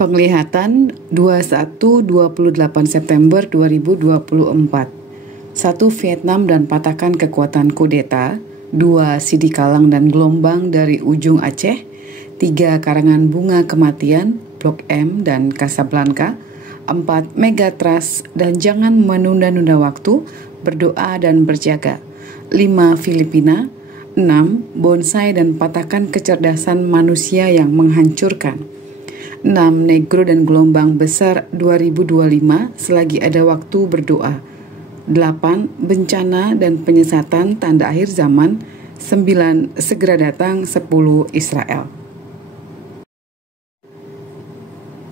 Penglihatan 21-28 September 2024. 1 Vietnam dan patahkan kekuatan kudeta. 2 Sidi Kalang dan gelombang dari ujung Aceh. 3 karangan bunga kematian, Blok M dan Casablanca. 4 Megatrust dan jangan menunda-nunda waktu, berdoa dan berjaga. 5 Filipina. 6 bonsai dan patahkan kecerdasan manusia yang menghancurkan. 6 Negro dan gelombang besar 2025 selagi ada waktu berdoa. 8 bencana dan penyesatan tanda akhir zaman. 9 segera datang. 10 Israel.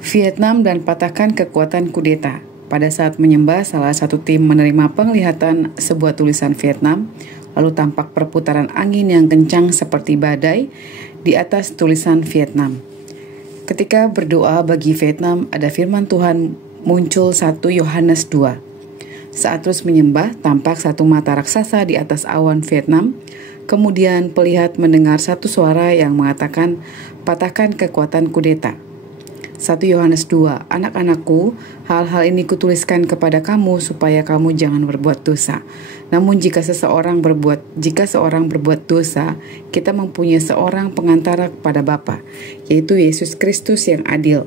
Vietnam dan patahkan kekuatan kudeta. Pada saat menyembah, salah satu tim menerima penglihatan sebuah tulisan Vietnam, lalu tampak perputaran angin yang kencang seperti badai di atas tulisan Vietnam. Ketika berdoa bagi Vietnam, ada firman Tuhan muncul 1 Yohanes 2. Saat terus menyembah, tampak satu mata raksasa di atas awan Vietnam. Kemudian pelihat mendengar satu suara yang mengatakan, patahkan kekuatan kudeta. 1 Yohanes 2, anak-anakku, hal-hal ini kutuliskan kepada kamu supaya kamu jangan berbuat dosa. Namun jika seorang berbuat dosa, kita mempunyai seorang pengantara kepada Bapa, yaitu Yesus Kristus yang adil.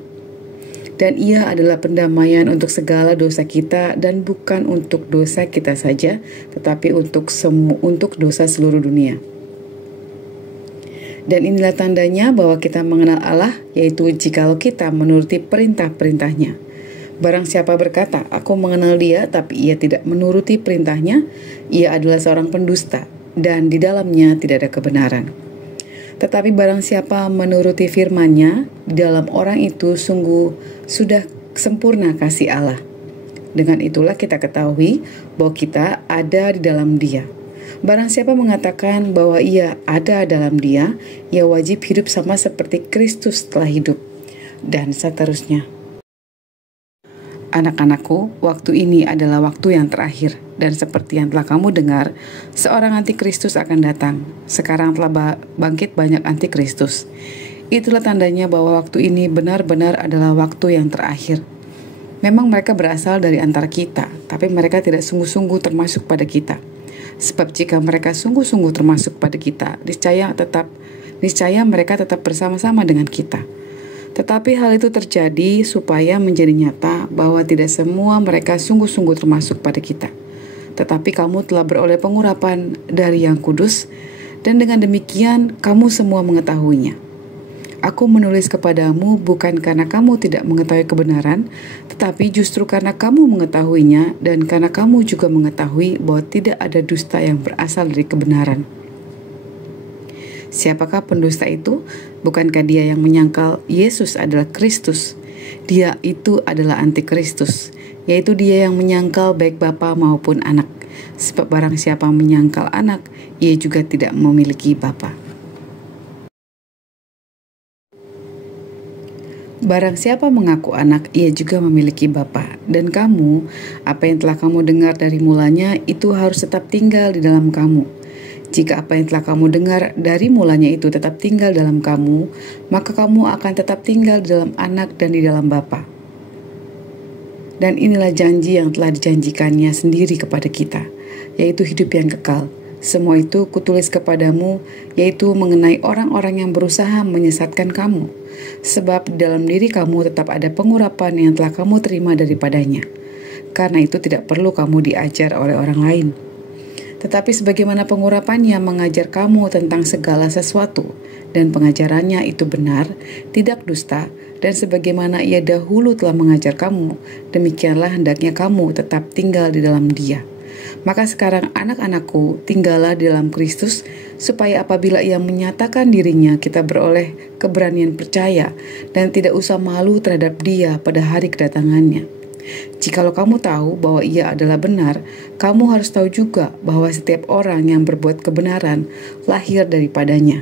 Dan ia adalah pendamaian untuk segala dosa kita, dan bukan untuk dosa kita saja, tetapi untuk dosa seluruh dunia. Dan inilah tandanya bahwa kita mengenal Allah, yaitu jikalau kita menuruti perintah-perintahnya. Barang siapa berkata, aku mengenal dia, tapi ia tidak menuruti perintahnya, ia adalah seorang pendusta, dan di dalamnya tidak ada kebenaran. Tetapi barang siapa menuruti firman-Nya, di dalam orang itu sungguh sudah sempurna kasih Allah. Dengan itulah kita ketahui bahwa kita ada di dalam Dia. Barang siapa mengatakan bahwa ia ada dalam Dia, ia wajib hidup sama seperti Kristus telah hidup, dan seterusnya. Anak-anakku, waktu ini adalah waktu yang terakhir, dan seperti yang telah kamu dengar, seorang antikristus akan datang. Sekarang telah bangkit banyak antikristus. Itulah tandanya bahwa waktu ini benar-benar adalah waktu yang terakhir. Memang mereka berasal dari antara kita, tapi mereka tidak sungguh-sungguh termasuk pada kita. Sebab jika mereka sungguh-sungguh termasuk pada kita, niscaya mereka tetap bersama-sama dengan kita. Tetapi hal itu terjadi supaya menjadi nyata bahwa tidak semua mereka sungguh-sungguh termasuk pada kita. Tetapi kamu telah beroleh pengurapan dari Yang Kudus, dan dengan demikian kamu semua mengetahuinya. Aku menulis kepadamu bukan karena kamu tidak mengetahui kebenaran, tetapi justru karena kamu mengetahuinya, dan karena kamu juga mengetahui bahwa tidak ada dusta yang berasal dari kebenaran. Siapakah pendusta itu? Bukankah dia yang menyangkal Yesus adalah Kristus? Dia itu adalah antikristus, yaitu dia yang menyangkal baik Bapa maupun anak. Sebab barang siapa menyangkal anak, ia juga tidak memiliki Bapa. Barang siapa mengaku anak, ia juga memiliki Bapa. Dan kamu, apa yang telah kamu dengar dari mulanya, itu harus tetap tinggal di dalam kamu. Jika apa yang telah kamu dengar dari mulanya itu tetap tinggal dalam kamu, maka kamu akan tetap tinggal di dalam anak dan di dalam Bapa. Dan inilah janji yang telah dijanjikannya sendiri kepada kita, yaitu hidup yang kekal. Semua itu kutulis kepadamu, yaitu mengenai orang-orang yang berusaha menyesatkan kamu. Sebab di dalam diri kamu tetap ada pengurapan yang telah kamu terima daripadanya. Karena itu tidak perlu kamu diajar oleh orang lain. Tetapi sebagaimana pengurapannya mengajar kamu tentang segala sesuatu, dan pengajarannya itu benar, tidak dusta, dan sebagaimana ia dahulu telah mengajar kamu, demikianlah hendaknya kamu tetap tinggal di dalam Dia. Maka sekarang anak-anakku, tinggallah di dalam Kristus, supaya apabila ia menyatakan dirinya, kita beroleh keberanian percaya, dan tidak usah malu terhadap Dia pada hari kedatangannya. Jikalau kamu tahu bahwa ia adalah benar, kamu harus tahu juga bahwa setiap orang yang berbuat kebenaran lahir daripadanya.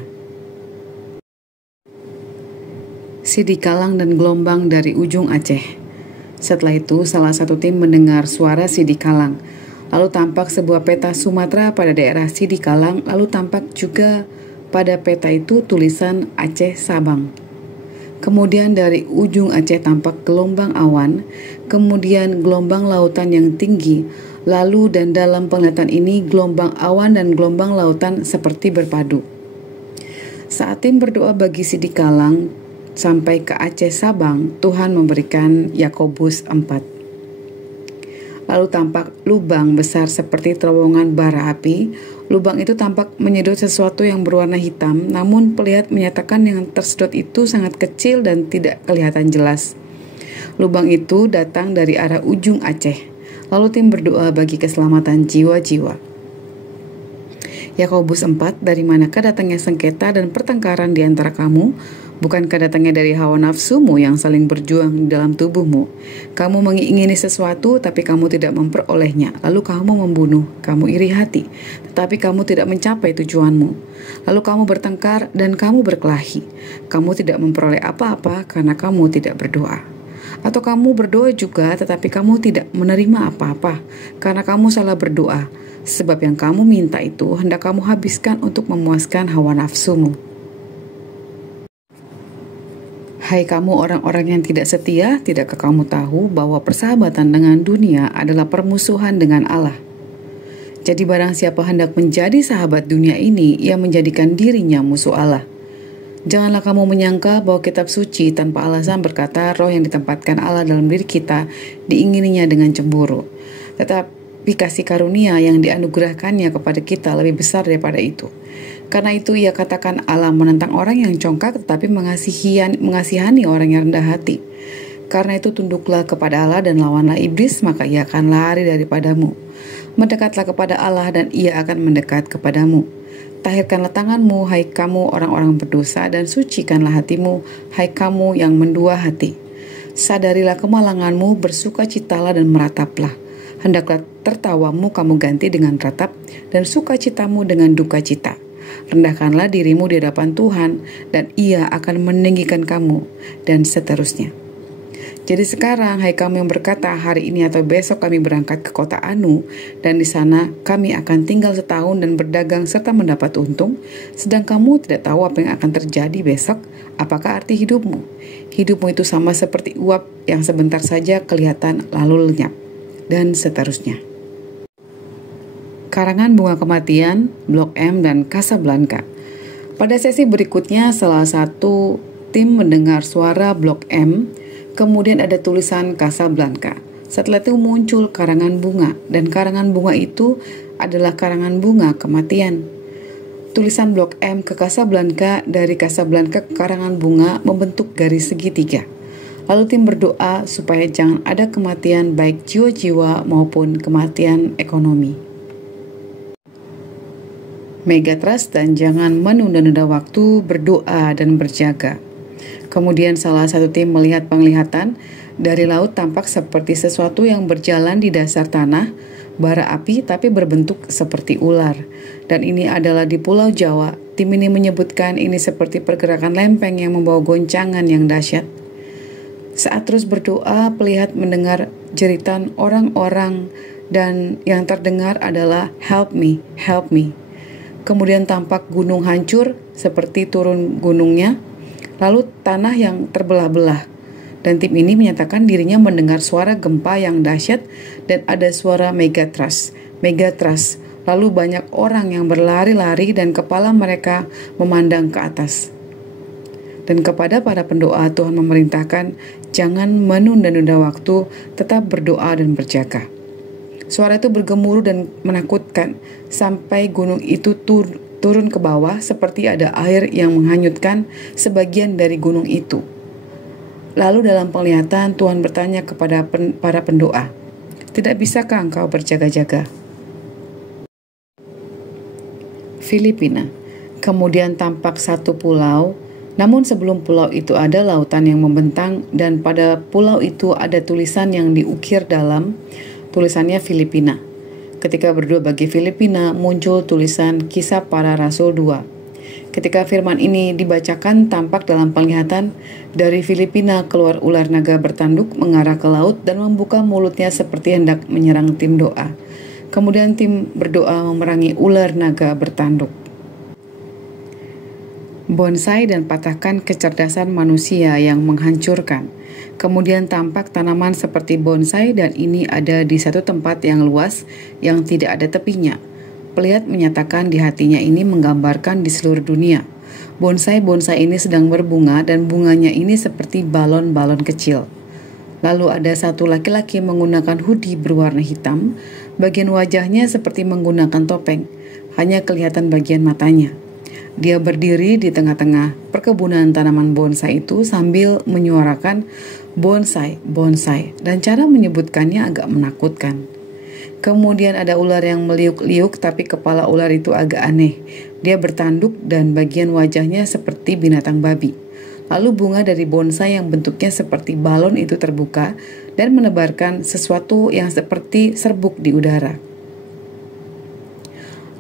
Sidi Kalang dan gelombang dari ujung Aceh. Setelah itu, salah satu tim mendengar suara Sidi Kalang. Lalu tampak sebuah peta Sumatera pada daerah Sidi Kalang, lalu tampak juga pada peta itu tulisan Aceh Sabang. Kemudian dari ujung Aceh tampak gelombang awan, kemudian gelombang lautan yang tinggi, lalu dan dalam penglihatan ini gelombang awan dan gelombang lautan seperti berpadu. Saat tim berdoa bagi Sidikalang sampai ke Aceh Sabang, Tuhan memberikan Yakobus 4. Lalu tampak lubang besar seperti terowongan bara api. Lubang itu tampak menyedot sesuatu yang berwarna hitam, namun pelihat menyatakan yang tersedot itu sangat kecil dan tidak kelihatan jelas. Lubang itu datang dari arah ujung Aceh. Lalu tim berdoa bagi keselamatan jiwa-jiwa. Yakobus 4, dari manakah datangnya sengketa dan pertengkaran di antara kamu? Bukankah datangnya dari hawa nafsumu yang saling berjuang di dalam tubuhmu? Kamu mengingini sesuatu, tapi kamu tidak memperolehnya. Lalu kamu membunuh, kamu iri hati, tetapi kamu tidak mencapai tujuanmu. Lalu kamu bertengkar dan kamu berkelahi. Kamu tidak memperoleh apa-apa karena kamu tidak berdoa. Atau kamu berdoa juga, tetapi kamu tidak menerima apa-apa karena kamu salah berdoa. Sebab yang kamu minta itu hendak kamu habiskan untuk memuaskan hawa nafsumu. Hai kamu orang-orang yang tidak setia, tidakkah kamu tahu bahwa persahabatan dengan dunia adalah permusuhan dengan Allah? Jadi barang siapa hendak menjadi sahabat dunia ini, ia menjadikan dirinya musuh Allah. Janganlah kamu menyangka bahwa kitab suci tanpa alasan berkata roh yang ditempatkan Allah dalam diri kita diingininya dengan cemburu. Tetapi kasih karunia yang dianugerahkannya kepada kita lebih besar daripada itu. Karena itu ia katakan Allah menentang orang yang congkak tetapi mengasihani orang yang rendah hati. Karena itu tunduklah kepada Allah dan lawanlah iblis, maka ia akan lari daripadamu. Mendekatlah kepada Allah dan ia akan mendekat kepadamu. Tahirkanlah tanganmu, hai kamu orang-orang berdosa, dan sucikanlah hatimu, hai kamu yang mendua hati. Sadarilah kemalanganmu, bersukacitalah dan merataplah. Hendaklah tertawamu kamu ganti dengan ratap, dan sukacitamu dengan duka cita. Rendahkanlah dirimu di hadapan Tuhan, dan ia akan meninggikan kamu, dan seterusnya. Jadi sekarang, hai kamu yang berkata, hari ini atau besok kami berangkat ke kota Anu, dan di sana kami akan tinggal setahun dan berdagang serta mendapat untung, sedang kamu tidak tahu apa yang akan terjadi besok. Apakah arti hidupmu? Hidupmu itu sama seperti uap yang sebentar saja kelihatan lalu lenyap, dan seterusnya. Karangan Bunga Kematian, Blok M dan Casablanca. Pada sesi berikutnya, salah satu tim mendengar suara Blok M, kemudian ada tulisan Casablanca. Setelah itu muncul karangan bunga, dan karangan bunga itu adalah karangan bunga kematian. Tulisan Blok M ke Casablanca, dari Casablanca ke karangan bunga membentuk garis segitiga. Lalu tim berdoa supaya jangan ada kematian baik jiwa-jiwa maupun kematian ekonomi. Megatrust dan jangan menunda-nunda waktu, berdoa dan berjaga. Kemudian salah satu tim melihat penglihatan, dari laut tampak seperti sesuatu yang berjalan di dasar tanah, bara api tapi berbentuk seperti ular. Dan ini adalah di Pulau Jawa. Tim ini menyebutkan ini seperti pergerakan lempeng yang membawa goncangan yang dahsyat. Saat terus berdoa, pelihat mendengar jeritan orang-orang dan yang terdengar adalah help me, help me. Kemudian tampak gunung hancur seperti turun gunungnya, lalu tanah yang terbelah-belah. Dan tim ini menyatakan dirinya mendengar suara gempa yang dahsyat dan ada suara megatrust. Lalu banyak orang yang berlari-lari dan kepala mereka memandang ke atas. Dan kepada para pendoa Tuhan memerintahkan jangan menunda-nunda waktu, tetap berdoa dan berjaga. Suara itu bergemuruh dan menakutkan sampai gunung itu turun ke bawah seperti ada air yang menghanyutkan sebagian dari gunung itu. Lalu dalam penglihatan Tuhan bertanya kepada para pendoa, "Tidak bisakah engkau berjaga-jaga?" Filipina. Kemudian tampak satu pulau, namun sebelum pulau itu ada lautan yang membentang dan pada pulau itu ada tulisan yang diukir dalam. Tulisannya Filipina. Ketika berdoa bagi Filipina, muncul tulisan Kisah Para Rasul 2. Ketika firman ini dibacakan, tampak dalam penglihatan dari Filipina keluar ular naga bertanduk mengarah ke laut dan membuka mulutnya seperti hendak menyerang tim doa. Kemudian tim berdoa memerangi ular naga bertanduk. Bonsai dan patahkan kecerdasan manusia yang menghancurkan. Kemudian tampak tanaman seperti bonsai dan ini ada di satu tempat yang luas yang tidak ada tepinya. Pelihat menyatakan di hatinya ini menggambarkan di seluruh dunia. Bonsai-bonsai ini sedang berbunga dan bunganya ini seperti balon-balon kecil. Lalu ada satu laki-laki menggunakan hoodie berwarna hitam, bagian wajahnya seperti menggunakan topeng, hanya kelihatan bagian matanya. Dia berdiri di tengah-tengah perkebunan tanaman bonsai itu sambil menyuarakan bonsai, bonsai, dan cara menyebutkannya agak menakutkan. Kemudian ada ular yang meliuk-liuk tapi kepala ular itu agak aneh. Dia bertanduk dan bagian wajahnya seperti binatang babi. Lalu bunga dari bonsai yang bentuknya seperti balon itu terbuka dan menebarkan sesuatu yang seperti serbuk di udara.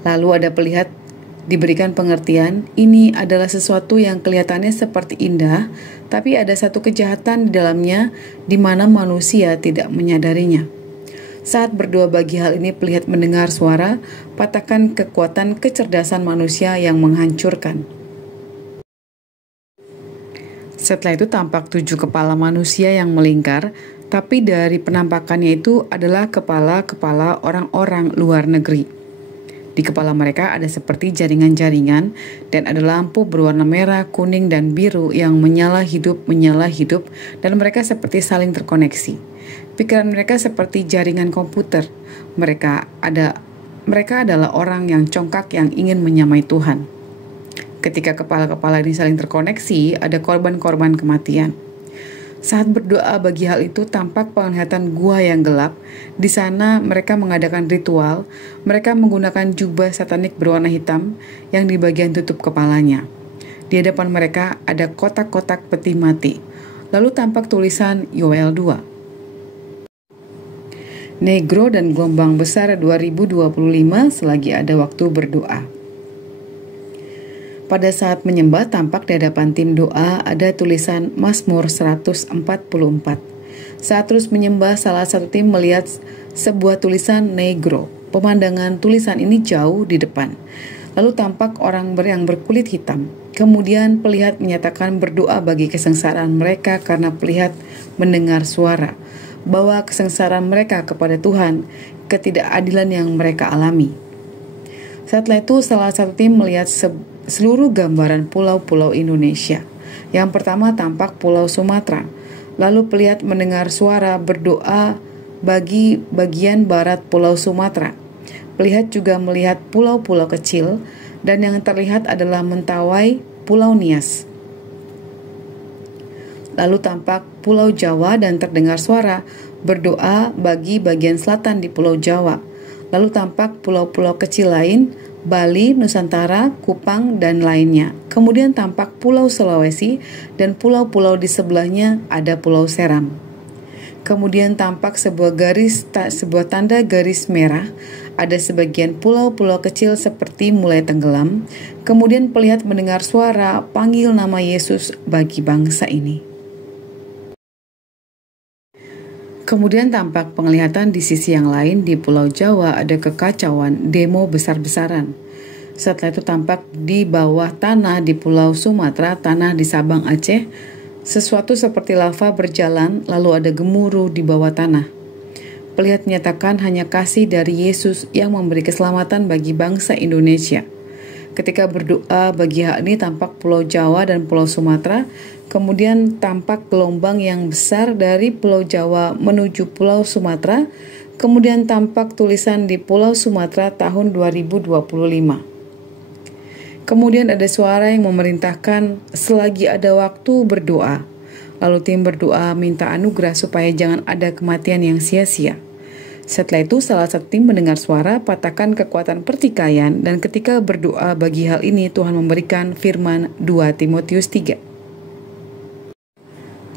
Lalu ada pelihat diberikan pengertian, ini adalah sesuatu yang kelihatannya seperti indah, tapi ada satu kejahatan di dalamnya di mana manusia tidak menyadarinya. Saat berdoa bagi hal ini, pelihat mendengar suara, patahkan kekuatan kecerdasan manusia yang menghancurkan. Setelah itu tampak 7 kepala manusia yang melingkar, tapi dari penampakannya itu adalah kepala-kepala orang-orang luar negeri. Di kepala mereka ada seperti jaringan-jaringan dan ada lampu berwarna merah, kuning, dan biru yang menyala hidup, dan mereka seperti saling terkoneksi. Pikiran mereka seperti jaringan komputer. Mereka adalah orang yang congkak yang ingin menyamai Tuhan. Ketika kepala-kepala ini saling terkoneksi, ada korban-korban kematian. Saat berdoa bagi hal itu tampak penglihatan gua yang gelap. Di sana mereka mengadakan ritual. Mereka menggunakan jubah satanik berwarna hitam yang di bagian tutup kepalanya. Di hadapan mereka ada kotak-kotak peti mati. Lalu tampak tulisan Yoel 2. Negro dan gelombang besar 2025 selagi ada waktu berdoa. Pada saat menyembah tampak di hadapan tim doa ada tulisan Mazmur 144. Saat terus menyembah salah satu tim melihat sebuah tulisan Negro. Pemandangan tulisan ini jauh di depan. Lalu tampak orang yang berkulit hitam. Kemudian pelihat menyatakan berdoa bagi kesengsaraan mereka karena pelihat mendengar suara bahwa kesengsaraan mereka kepada Tuhan, ketidakadilan yang mereka alami. Setelah itu salah satu tim melihat seluruh gambaran pulau-pulau Indonesia. Yang pertama tampak Pulau Sumatera. Lalu pelihat mendengar suara berdoa bagi bagian barat Pulau Sumatera. Pelihat juga melihat pulau-pulau kecil dan yang terlihat adalah Mentawai, Pulau Nias. Lalu tampak Pulau Jawa dan terdengar suara berdoa bagi bagian selatan di Pulau Jawa. Lalu tampak pulau-pulau kecil lain, Bali, Nusantara, Kupang, dan lainnya. Kemudian tampak Pulau Sulawesi dan pulau-pulau di sebelahnya ada Pulau Seram. Kemudian tampak sebuah tanda garis merah. Ada sebagian pulau-pulau kecil seperti mulai tenggelam. Kemudian pelihat mendengar suara panggil nama Yesus bagi bangsa ini. Kemudian tampak penglihatan di sisi yang lain di Pulau Jawa ada kekacauan, demo besar-besaran. Setelah itu tampak di bawah tanah di Pulau Sumatera, tanah di Sabang Aceh, sesuatu seperti lava berjalan lalu ada gemuruh di bawah tanah. Pelihat menyatakan hanya kasih dari Yesus yang memberi keselamatan bagi bangsa Indonesia. Ketika berdoa bagi hal ini tampak Pulau Jawa dan Pulau Sumatera. Kemudian tampak gelombang yang besar dari Pulau Jawa menuju Pulau Sumatera. Kemudian tampak tulisan di Pulau Sumatera tahun 2025. Kemudian ada suara yang memerintahkan selagi ada waktu berdoa. Lalu tim berdoa minta anugerah supaya jangan ada kematian yang sia-sia. Setelah itu salah satu tim mendengar suara patahkan kekuatan pertikaian dan ketika berdoa bagi hal ini Tuhan memberikan firman 2 Timotius 3.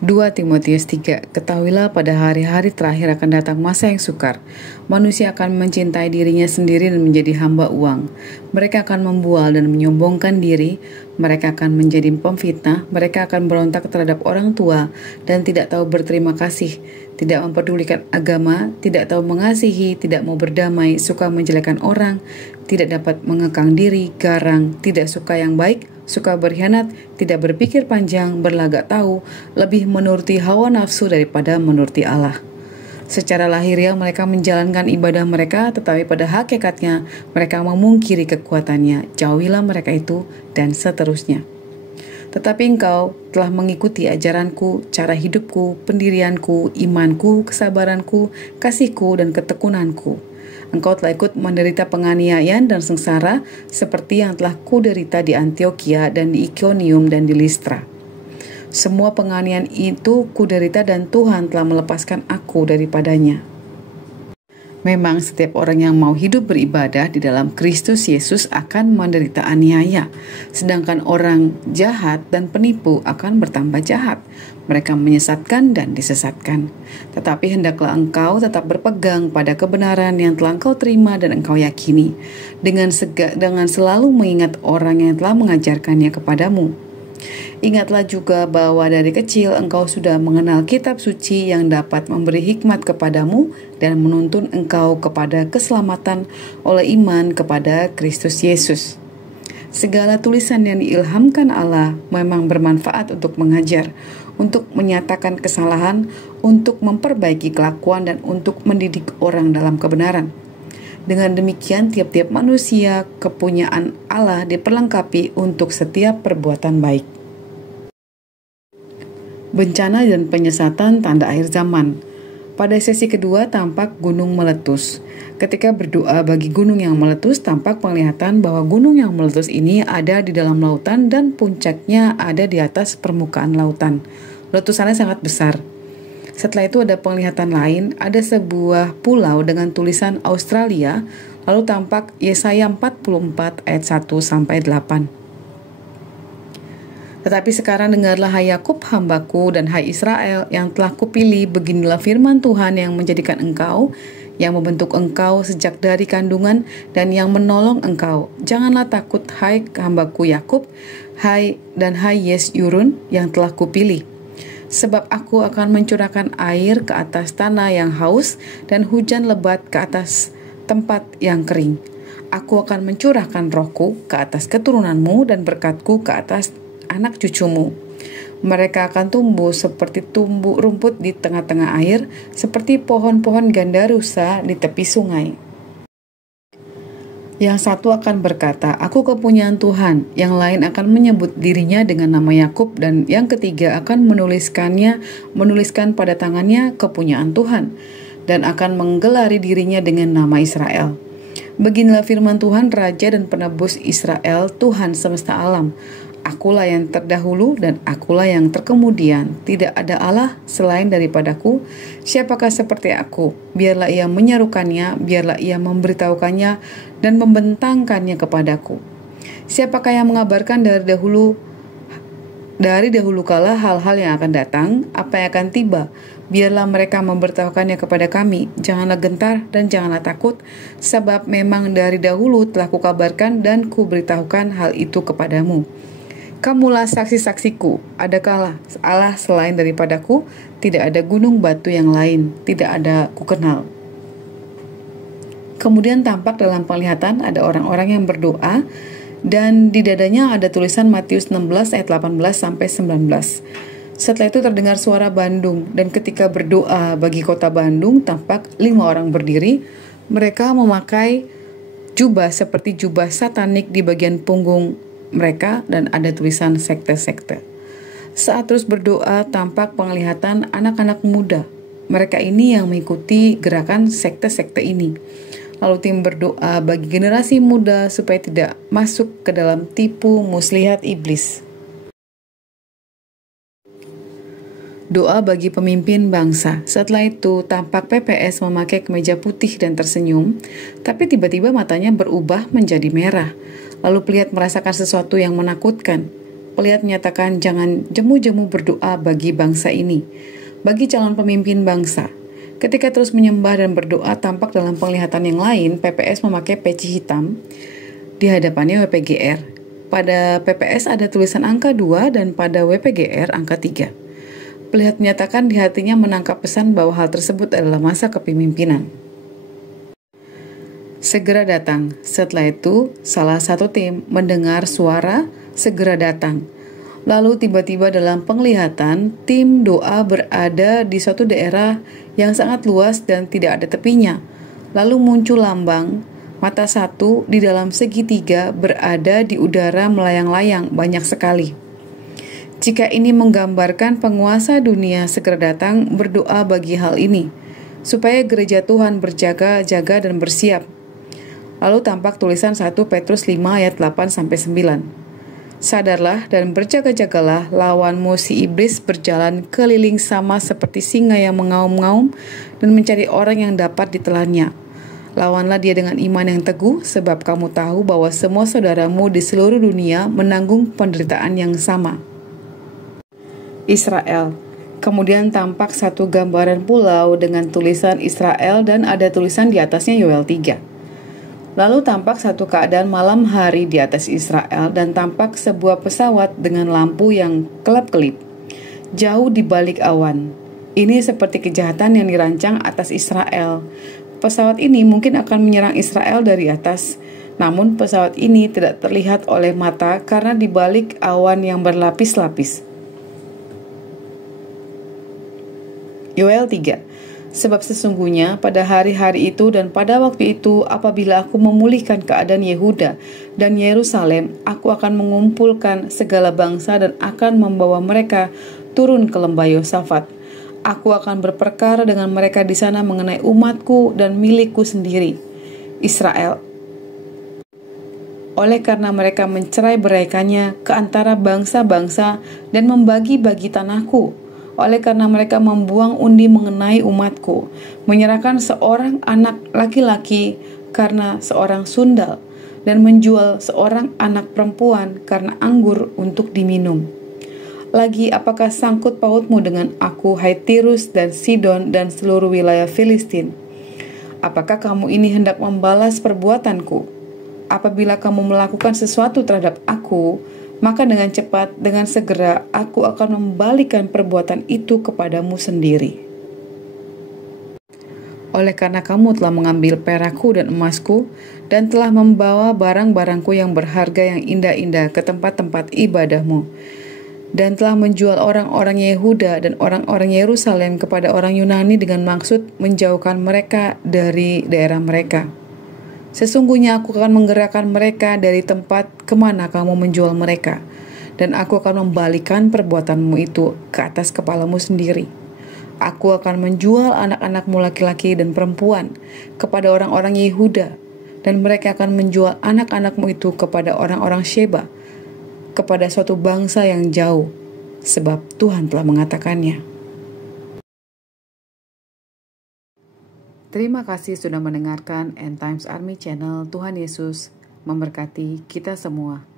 2 Timotius 3, ketahuilah pada hari-hari terakhir akan datang masa yang sukar. Manusia akan mencintai dirinya sendiri dan menjadi hamba uang. Mereka akan membual dan menyombongkan diri. Mereka akan menjadi pemfitnah. Mereka akan berontak terhadap orang tua dan tidak tahu berterima kasih. Tidak memperdulikan agama, tidak tahu mengasihi, tidak mau berdamai, suka menjelekkan orang, tidak dapat mengekang diri, garang, tidak suka yang baik, suka berkhianat, tidak berpikir panjang, berlagak tahu, lebih menuruti hawa nafsu daripada menuruti Allah. Secara lahiriah mereka menjalankan ibadah mereka, tetapi pada hakikatnya mereka memungkiri kekuatannya. Jauhilah mereka itu, dan seterusnya. Tetapi engkau telah mengikuti ajaranku, cara hidupku, pendirianku, imanku, kesabaranku, kasihku, dan ketekunanku. Engkau telah ikut menderita penganiayaan dan sengsara seperti yang telah kuderita di Antiokhia dan di Ikonium dan di Listra. Semua penganiayaan itu kuderita dan Tuhan telah melepaskan aku daripadanya. Memang setiap orang yang mau hidup beribadah di dalam Kristus Yesus akan menderita aniaya, sedangkan orang jahat dan penipu akan bertambah jahat. Mereka menyesatkan dan disesatkan. Tetapi hendaklah engkau tetap berpegang pada kebenaran yang telah engkau terima dan engkau yakini, dengan selalu mengingat orang yang telah mengajarkannya kepadamu. Ingatlah juga bahwa dari kecil engkau sudah mengenal kitab suci yang dapat memberi hikmat kepadamu dan menuntun engkau kepada keselamatan oleh iman kepada Kristus Yesus. Segala tulisan yang diilhamkan Allah memang bermanfaat untuk mengajar, untuk menyatakan kesalahan, untuk memperbaiki kelakuan, dan untuk mendidik orang dalam kebenaran. Dengan demikian, tiap-tiap manusia kepunyaan Allah diperlengkapi untuk setiap perbuatan baik. Bencana dan penyesatan tanda akhir zaman. Pada sesi kedua tampak gunung meletus. Ketika berdoa bagi gunung yang meletus, tampak penglihatan bahwa gunung yang meletus ini ada di dalam lautan dan puncaknya ada di atas permukaan lautan. Letusannya sangat besar. Setelah itu ada penglihatan lain, ada sebuah pulau dengan tulisan Australia, lalu tampak Yesaya 44 ayat 1-8. Tetapi sekarang dengarlah hai Yakub hambaku dan hai Israel yang telah kupilih, beginilah firman Tuhan yang menjadikan engkau, yang membentuk engkau sejak dari kandungan dan yang menolong engkau. Janganlah takut hai hambaku Yakub, hai Yesyurun yang telah kupilih. Sebab aku akan mencurahkan air ke atas tanah yang haus dan hujan lebat ke atas tempat yang kering. Aku akan mencurahkan rohku ke atas keturunanmu dan berkatku ke atas anak cucumu. Mereka akan tumbuh seperti tumbuh rumput di tengah-tengah air, seperti pohon-pohon gandarusa di tepi sungai. Yang satu akan berkata, aku kepunyaan Tuhan. Yang lain akan menyebut dirinya dengan nama Yakub, dan yang ketiga akan menuliskan pada tangannya kepunyaan Tuhan, dan akan menggelari dirinya dengan nama Israel. Beginilah firman Tuhan, Raja dan Penebus Israel, Tuhan semesta alam. Akulah yang terdahulu dan akulah yang terkemudian. Tidak ada Allah selain daripadaku. Siapakah seperti aku? Biarlah ia menyerukannya, biarlah ia memberitahukannya dan membentangkannya kepadaku. Siapakah yang mengabarkan dari dahulu kala hal-hal yang akan datang, apa yang akan tiba? Biarlah mereka memberitahukannya kepada kami. Janganlah gentar dan janganlah takut, sebab memang dari dahulu telah kukabarkan dan kuberitahukan hal itu kepadamu. Kamulah saksi-saksiku, adakah Allah selain daripadaku? Tidak ada gunung batu yang lain, tidak ada kukenal. Kemudian tampak dalam penglihatan ada orang-orang yang berdoa, dan di dadanya ada tulisan Matius 16 ayat 18-19. Setelah itu terdengar suara Bandung, dan ketika berdoa bagi kota Bandung, tampak 5 orang berdiri. Mereka memakai jubah seperti jubah satanik di bagian punggung mereka, dan ada tulisan sekte-sekte. Saat terus berdoa, tampak penglihatan anak-anak muda. Mereka ini yang mengikuti gerakan sekte-sekte ini. Lalu tim berdoa bagi generasi muda supaya tidak masuk ke dalam tipu muslihat iblis. Doa bagi pemimpin bangsa. Setelah itu tampak PPS memakai kemeja putih dan tersenyum, tapi tiba-tiba matanya berubah menjadi merah. Lalu Pelihat merasakan sesuatu yang menakutkan. Pelihat menyatakan jangan jemu-jemu berdoa bagi bangsa ini, bagi calon pemimpin bangsa. Ketika terus menyembah dan berdoa, tampak dalam penglihatan yang lain PPS memakai peci hitam di hadapannya WPGR. Pada PPS ada tulisan angka 2 dan pada WPGR angka 3. Pelihat menyatakan di hatinya menangkap pesan bahwa hal tersebut adalah masa kepemimpinan. segera datang. Setelah itu, salah satu tim mendengar suara segera datang. Lalu tiba-tiba dalam penglihatan, tim doa berada di suatu daerah yang sangat luas dan tidak ada tepinya. Lalu muncul lambang, mata satu di dalam segitiga berada di udara melayang-layang banyak sekali. Jika ini menggambarkan penguasa dunia segera datang, berdoa bagi hal ini, supaya gereja Tuhan berjaga-jaga dan bersiap. Lalu tampak tulisan 1 Petrus 5 ayat 8-9. Sadarlah dan berjaga-jagalah, lawanmu si iblis berjalan keliling sama seperti singa yang mengaum-ngaum dan mencari orang yang dapat ditelannya. Lawanlah dia dengan iman yang teguh, sebab kamu tahu bahwa semua saudaramu di seluruh dunia menanggung penderitaan yang sama. Israel. Kemudian tampak satu gambaran pulau dengan tulisan Israel dan ada tulisan di atasnya Yoel 3. Lalu tampak satu keadaan malam hari di atas Israel dan tampak sebuah pesawat dengan lampu yang kelap-kelip, jauh di balik awan. Ini seperti kejahatan yang dirancang atas Israel. Pesawat ini mungkin akan menyerang Israel dari atas, namun pesawat ini tidak terlihat oleh mata karena di balik awan yang berlapis-lapis. Yoel 3. Sebab sesungguhnya pada hari-hari itu dan pada waktu itu apabila aku memulihkan keadaan Yehuda dan Yerusalem, aku akan mengumpulkan segala bangsa dan akan membawa mereka turun ke lembah Yosafat. Aku akan berperkara dengan mereka di sana mengenai umatku dan milikku sendiri, Israel. Oleh karena mereka mencerai-beraikannya ke antara bangsa-bangsa dan membagi-bagi tanahku, oleh karena mereka membuang undi mengenai umatku, menyerahkan seorang anak laki-laki karena seorang sundal, dan menjual seorang anak perempuan karena anggur untuk diminum. Lagi, apakah sangkut pautmu dengan aku, hai Tirus dan Sidon dan seluruh wilayah Filistin? Apakah kamu ini hendak membalas perbuatanku? Apabila kamu melakukan sesuatu terhadap aku, maka dengan cepat, dengan segera, aku akan membalikan perbuatan itu kepadamu sendiri. Oleh karena kamu telah mengambil perakku dan emasku, dan telah membawa barang-barangku yang berharga yang indah-indah ke tempat-tempat ibadahmu, dan telah menjual orang-orang Yehuda dan orang-orang Yerusalem kepada orang Yunani dengan maksud menjauhkan mereka dari daerah mereka. Sesungguhnya aku akan menggerakkan mereka dari tempat kemana kamu menjual mereka, dan aku akan membalikan perbuatanmu itu ke atas kepalamu sendiri. Aku akan menjual anak-anakmu laki-laki dan perempuan kepada orang-orang Yehuda, dan mereka akan menjual anak-anakmu itu kepada orang-orang Sheba, kepada suatu bangsa yang jauh, sebab Tuhan telah mengatakannya. Terima kasih sudah mendengarkan End Times Army Channel. Tuhan Yesus memberkati kita semua.